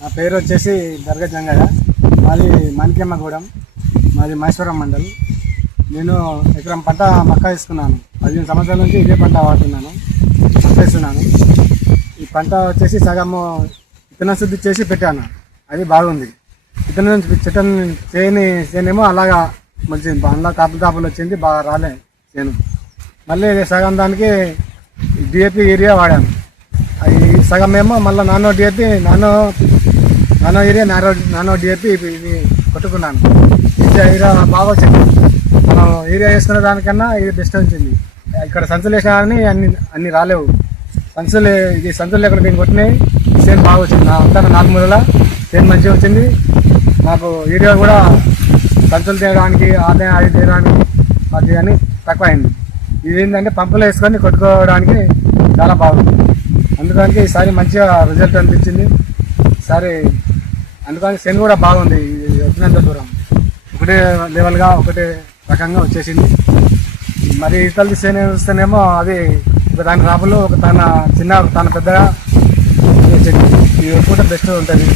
నా పేరు వచ్చేసి దర్గా జంగయ్య. మాది మాణిక్యమ్మగూడెం, మాది మహేశ్వరం మండల్. నేను ఎకరం పంట మక్క వేసుకున్నాను. 15 సంవత్సరాల నుంచి ఇదే పంట వాడుతున్నాను, మక్క వేస్తున్నాను. ఈ పంట వచ్చేసి సగము విత్తన శుద్ధి చేసి పెట్టాను, అది బాగుంది. చిట్టన్ చేయనేమో అలాగా మంచి అందులో కాపులు వచ్చింది, బాగా రాలే చేను. మళ్ళీ సగం దానికి డిఏపి ఏరియా వాడాను. అది సగం ఏమో మళ్ళీ nano DAP nano area nano DAP ఇది కొట్టుకున్నాను. ఏరియా బాగా వచ్చింది. మనం ఏరియా వేసుకునే దానికన్నా ఇది బెస్ట్ వచ్చింది. ఇక్కడ సంచులు వేసినా అన్ని రాలేవు. సంచులు ఎక్కడ దీన్ని కొట్టినాయి, సేమ్ బాగా వచ్చింది. నా అంతా 4 మూలల సేమ్ మంచిగా వచ్చింది. నాకు ఏరియా కూడా సంచులు తీయడానికి ఆదాయం అది తీయడానికి అది అని తక్కువ అయింది. ఇది ఏంటంటే పంపులు వేసుకొని కొట్టుకోవడానికి చాలా బాగుంది. అందుకని ఈసారి మంచిగా రిజల్ట్ అనిపించింది. ఈసారి అందుకని శని కూడా బాగుంది. వచ్చినంత దూరం ఒకటే లెవెల్గా ఒకటే రకంగా వచ్చేసింది. మరి ఇతరులు శని వస్తేనేమో అది ఒక దాని రాపులు ఒక తన చిన్న ఒక తన పెద్దగా వచ్చింది. ఇది పూట బెస్ట్ ఉంటుంది.